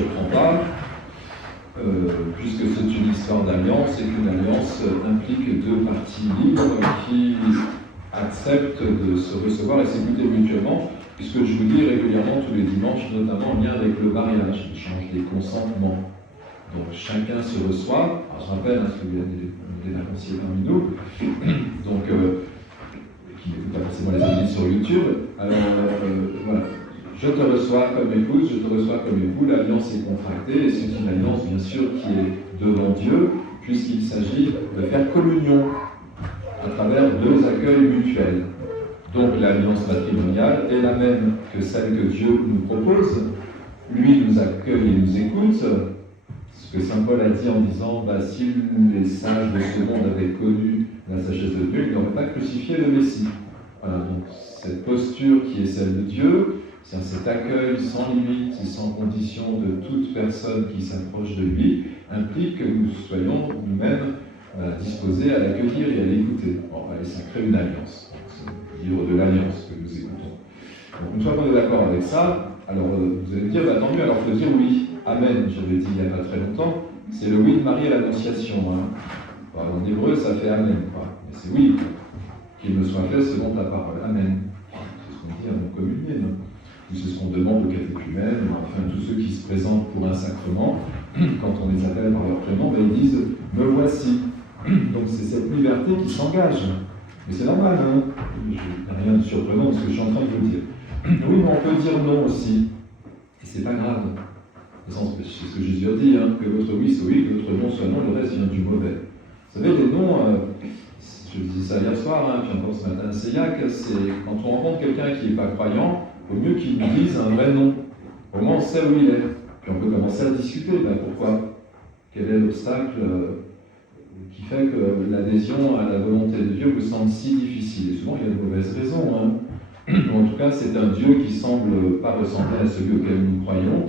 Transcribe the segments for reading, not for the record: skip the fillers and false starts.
surprend pas, puisque c'est une histoire d'alliance et qu'une alliance implique deux parties libres qui acceptent de se recevoir et s'écouter mutuellement, puisque je vous dis régulièrement tous les dimanches, notamment en lien avec le mariage, l'échange des consentements. Donc chacun se reçoit, alors, je rappelle, parce qu'il y a des vacanciers parmi nous, donc qui n'écoutent pas forcément les amis sur YouTube. Alors voilà, je te reçois comme épouse, je te reçois comme époux, l'alliance est contractée, et c'est une alliance bien sûr qui est devant Dieu, puisqu'il s'agit de faire communion à travers deux accueils mutuels. Donc l'alliance matrimoniale est la même que celle que Dieu nous propose. Lui nous accueille et nous écoute. Ce que saint Paul a dit en disant si les sages de ce monde avaient connu la sagesse de Dieu, ils n'auraient pas crucifié le Messie. Voilà, donc cette posture qui est celle de Dieu, c'est cet accueil sans limite et sans condition de toute personne qui s'approche de lui, implique que nous soyons nous-mêmes disposés à l'accueillir et à l'écouter. Et ça crée une alliance. C'est le livre de l'alliance que nous écoutons. Donc, une fois qu'on est d'accord avec ça, alors vous allez me dire, tant mieux, alors il faut dire oui. Amen, j'avais dit il n'y a pas très longtemps, c'est le oui de Marie à l'Annonciation. En hébreu, ça fait Amen. Mais c'est oui, qu'il me soit fait selon ta parole. Amen. C'est ce qu'on dit à mon communion. Ou c'est ce qu'on demande aux catéchumènes, enfin tous ceux qui se présentent pour un sacrement, quand on les appelle par leur prénom, ils disent me voici. Donc c'est cette liberté qui s'engage. Mais c'est normal, il n'y a rien de surprenant dans ce que je suis en train de vous dire. Oui, mais on peut dire non aussi. Et c'est pas grave. C'est ce que Jésus a dit, que votre oui soit oui, que votre non soit non, le reste vient du mauvais. Vous savez, les noms, je disais ça hier soir, puis encore ce matin à Seillac, c'est quand on rencontre quelqu'un qui n'est pas croyant, il vaut mieux qu'il nous dise un vrai nom. Au moins on sait où il est. Puis on peut commencer à discuter. Pourquoi ? Quel est l'obstacle qui fait que l'adhésion à la volonté de Dieu vous semble si difficile ? Et souvent il y a de mauvaises raisons. En tout cas, c'est un Dieu qui semble pas ressembler à celui auquel nous croyons.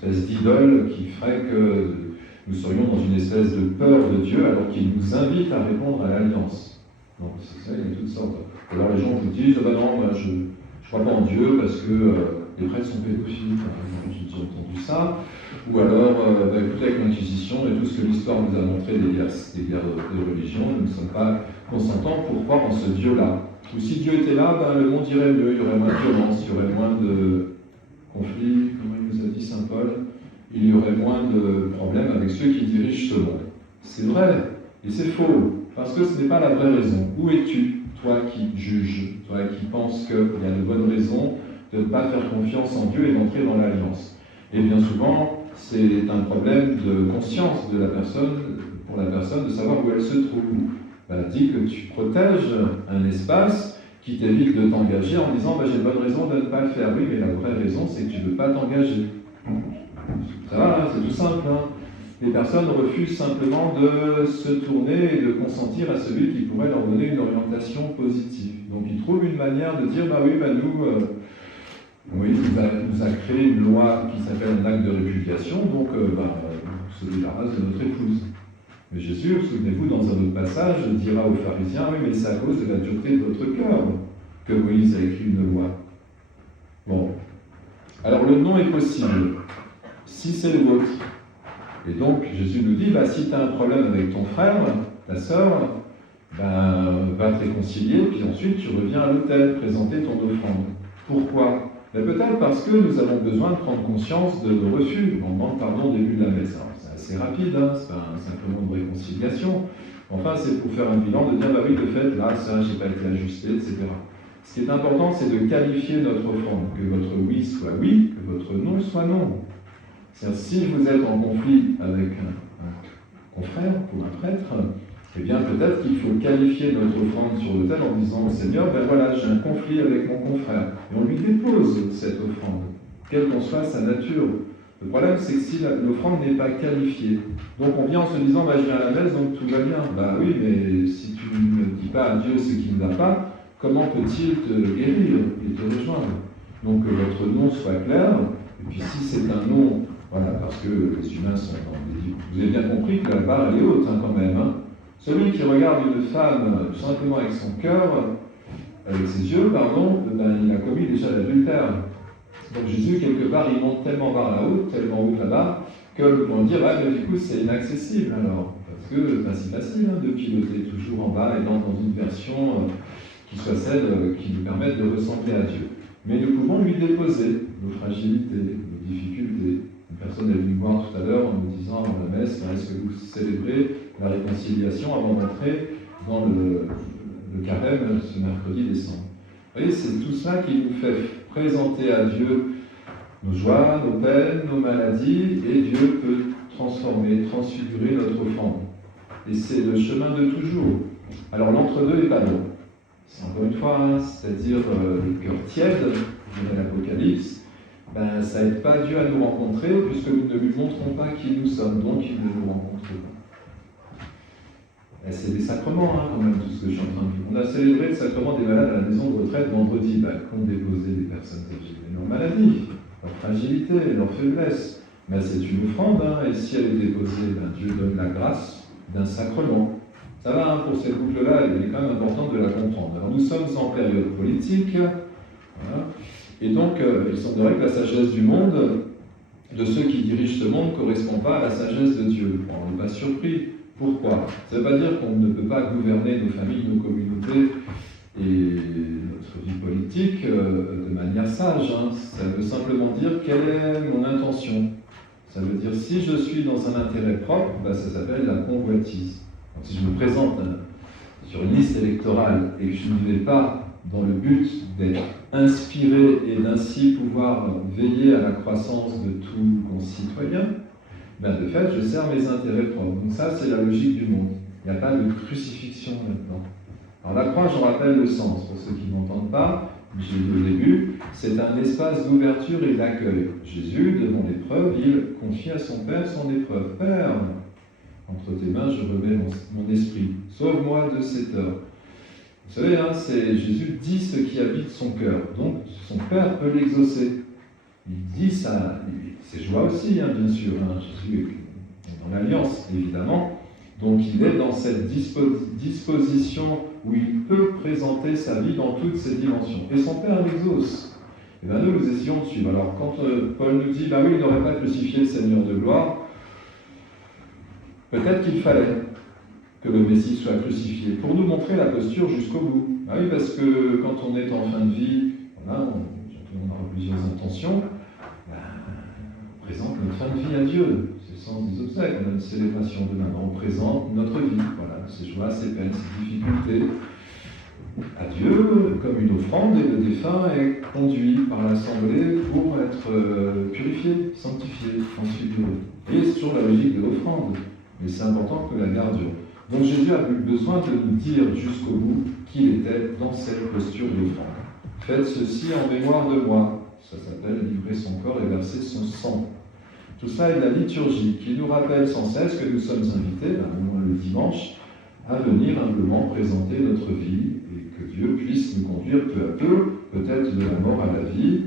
Espèce d'idole qui ferait que nous serions dans une espèce de peur de Dieu alors qu'il nous invite à répondre à l'alliance. Donc c'est ça, il y a toutes sortes. Alors les gens vous disent non, moi, je ne crois pas en Dieu parce que les prêtres sont pédophiles. J'ai déjà entendu ça. Ou alors, écoutez, avec l'Inquisition et tout ce que l'histoire nous a montré des guerres de religion, nous ne sommes pas consentants pour croire en ce Dieu-là. Ou si Dieu était là, le monde irait mieux, il y aurait moins de violence, il y aurait moins de conflits, comme il nous a dit saint Paul, il y aurait moins de problèmes avec ceux qui dirigent ce monde. C'est vrai, et c'est faux, parce que ce n'est pas la vraie raison. Où es-tu, toi qui juges, toi qui penses qu'il y a de bonnes raisons de ne pas faire confiance en Dieu et d'entrer dans l'alliance ? Et bien souvent, c'est un problème de conscience de la personne, pour la personne, de savoir où elle se trouve. Dit que tu protèges un espace qui t'évite de t'engager en disant j'ai bonne raison de ne pas le faire. Oui, mais la vraie raison, c'est que tu ne veux pas t'engager. Ça va, c'est tout simple. Les personnes refusent simplement de se tourner et de consentir à celui qui pourrait leur donner une orientation positive. Donc ils trouvent une manière de dire il nous a créé une loi qui s'appelle un acte de répudiation, donc on se débarrasse de notre épouse. Mais Jésus, souvenez-vous, dans un autre passage, dira aux pharisiens, oui, mais c'est à cause de la dureté de votre cœur que Moïse a écrit une loi. Bon. Alors le non est possible, si c'est le vôtre. Et donc, Jésus nous dit, si tu as un problème avec ton frère, ta sœur, va te réconcilier, puis ensuite tu reviens à l'autel, présenter ton offrande. Pourquoi ? Peut-être parce que nous avons besoin de prendre conscience de nos refus. On demande pardon au début de la messe. Alors, c'est assez rapide, c'est pas simplement une réconciliation. Enfin, c'est pour faire un bilan, de dire, oui, de fait, là, ça, j'ai pas été ajusté, etc. Ce qui est important, c'est de qualifier notre offrande, que votre oui soit oui, que votre non soit non. C'est-à-dire, si vous êtes en conflit avec un confrère ou un prêtre, eh bien, peut-être qu'il faut qualifier notre offrande sur l'autel en disant au Seigneur, j'ai un conflit avec mon confrère. Et on lui dépose cette offrande, quelle qu'en soit sa nature. Le problème, c'est que si l'offrande n'est pas qualifiée, donc on vient en se disant, je viens à la messe, donc tout va bien. Oui, mais si tu ne dis pas à Dieu ce qui ne va pas, comment peut-il te guérir et te rejoindre ? Donc que votre nom soit clair, et puis si c'est un nom, parce que les humains sont dans des... Vous avez bien compris que la barre, elle est haute quand même. Celui qui regarde une femme tout simplement avec son cœur, avec ses yeux, il a commis déjà l'adultère. Donc Jésus, quelque part, il monte tellement vers là-haut, tellement haut là-bas, que on dit, ouais, mais du coup, c'est inaccessible alors. Parce que c'est facile de piloter toujours en bas et dans une version qui soit celle qui nous permette de ressembler à Dieu. Mais nous pouvons lui déposer nos fragilités, nos difficultés. Une personne est venue me voir tout à l'heure en me disant à la messe, est-ce que vous célébrez la réconciliation avant d'entrer dans le carême ce mercredi décembre? Vous voyez, c'est tout cela qui nous fait présenter à Dieu nos joies, nos peines, nos maladies, et Dieu peut transformer, transfigurer notre offrande. Et c'est le chemin de toujours. Alors l'entre-deux n'est pas long. C'est encore une fois, c'est-à-dire le cœur tiède, je dirais l'Apocalypse, ça n'aide pas Dieu à nous rencontrer, puisque nous ne lui montrons pas qui nous sommes, donc il ne nous rencontre pas. Et c'est des sacrements, quand même, tout ce que je suis en train de dire. On a célébré le sacrement des malades à la maison de retraite vendredi, qu'ont déposé des personnes âgées. Leur maladie, leur fragilité, leur faiblesse. Mais c'est une offrande, et si elle est déposée, Dieu donne la grâce d'un sacrement. Ça va, pour cette boucle-là, il est quand même important de la comprendre. Alors nous sommes en période politique, voilà, et donc il semblerait que la sagesse du monde, de ceux qui dirigent ce monde, ne correspond pas à la sagesse de Dieu. On n'est pas surpris. Pourquoi? Ça ne veut pas dire qu'on ne peut pas gouverner nos familles, nos communautés et notre vie politique de manière sage. Ça veut simplement dire quelle est mon intention. Ça veut dire si je suis dans un intérêt propre, ça s'appelle la convoitise. Donc, si je me présente sur une liste électorale et que je ne vais pas dans le but d'être inspiré et d'ainsi pouvoir veiller à la croissance de tout concitoyen, de fait, je sers mes intérêts propres. Donc ça, c'est la logique du monde. Il n'y a pas de crucifixion maintenant. Alors la croix, j'en rappelle le sens, pour ceux qui ne m'entendent pas, j'ai dit au début, c'est un espace d'ouverture et d'accueil. Jésus, devant l'épreuve, il confie à son Père son épreuve. Père, entre tes mains, je remets mon esprit. Sauve-moi de cette heure. Vous savez, Jésus dit ce qui habite son cœur. Donc, son Père peut l'exaucer. Il dit ça, c'est joie aussi, bien sûr. Jésus est dans l'alliance, évidemment. Donc, il est dans cette disposition où il peut présenter sa vie dans toutes ses dimensions. Et son Père l'exauce. Et nous essayons de suivre. Alors, quand Paul nous dit, oui, il n'aurait pas crucifié le Seigneur de gloire, peut-être qu'il fallait que le Messie soit crucifié, pour nous montrer la posture jusqu'au bout. Oui, parce que quand on est en fin de vie, voilà, on aura plusieurs intentions, on présente notre fin de vie à Dieu. C'est le sens des obsèques. On a une célébration demain. On présente notre vie, voilà, ses joies, ses peines, ses difficultés, à Dieu comme une offrande, et le défunt est conduit par l'Assemblée pour être purifié, sanctifié, transfiguré. Et c'est toujours la logique de l'offrande. Mais c'est important que la gardions. Donc Jésus a eu besoin de nous dire jusqu'au bout qu'il était dans cette posture d'offrande. Faites ceci en mémoire de moi. Ça s'appelle livrer son corps et verser son sang. Tout ça est la liturgie qui nous rappelle sans cesse que nous sommes invités, le dimanche, à venir humblement présenter notre vie et que Dieu puisse nous conduire peu à peu, peut-être de la mort à la vie,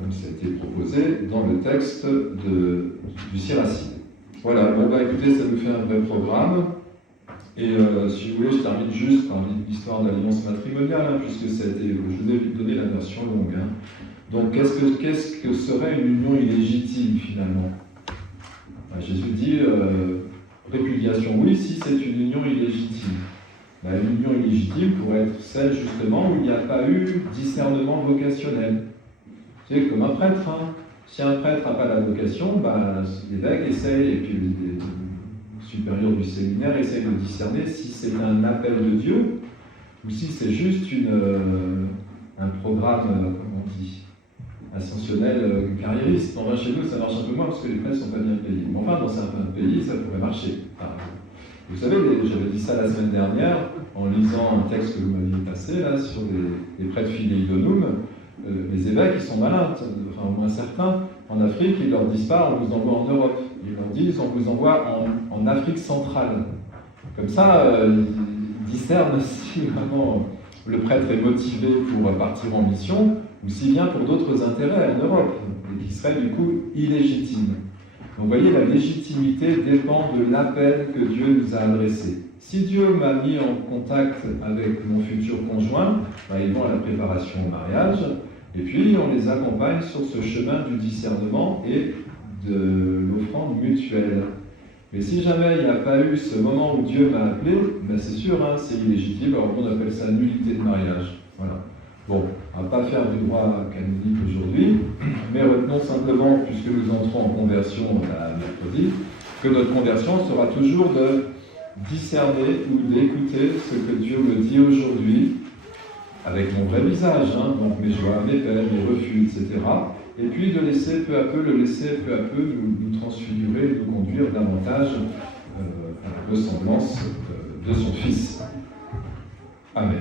comme ça a été proposé dans le texte du Siracide. Voilà, écoutez, ça nous fait un vrai programme. Et si vous voulez, je termine juste par l'histoire de l'alliance matrimoniale, puisque ça a été, je vous ai donné la version longue. Donc, qu'est-ce que serait une union illégitime, finalement? Jésus dit, répudiation, oui, si c'est une union illégitime. Une union illégitime pourrait être celle, justement, où il n'y a pas eu discernement vocationnel. C'est comme un prêtre, Si un prêtre n'a pas la vocation, l'évêque essaye, et puis les supérieurs du séminaire essayent de discerner si c'est un appel de Dieu ou si c'est juste un programme, comment on dit, ascensionnel, carriériste. Chez nous, ça marche un peu moins parce que les prêtres ne sont pas bien payés. Mais enfin, dans certains pays, ça pourrait marcher. Vous savez, j'avais dit ça la semaine dernière en lisant un texte que vous m'aviez passé là, sur les prêtres fidei donum. Les évêques, ils sont malins, au moins certains. En Afrique, ils leur disent pas on vous envoie en Europe. Ils leur disent on vous envoie en Afrique centrale. Comme ça, ils discernent si vraiment le prêtre est motivé pour partir en mission ou s'il vient pour d'autres intérêts en Europe, et qui serait du coup illégitime. Donc vous voyez, la légitimité dépend de l'appel que Dieu nous a adressé. Si Dieu m'a mis en contact avec mon futur conjoint, ils vont à la préparation au mariage, Et puis, on les accompagne sur ce chemin du discernement et de l'offrande mutuelle. Mais si jamais il n'y a pas eu ce moment où Dieu m'a appelé, ben c'est sûr, hein, c'est illégitime, alors on appelle ça nullité de mariage. Voilà. Bon, on ne va pas faire du droit canonique aujourd'hui, mais retenons simplement, puisque nous entrons en conversion mercredi, que notre conversion sera toujours de discerner ou d'écouter ce que Dieu me dit aujourd'hui, avec mon vrai visage, hein, donc mes joies, mes peines, mes refus, etc. Et puis de laisser peu à peu, nous transfigurer, nous conduire davantage à la ressemblance de son Fils. Amen.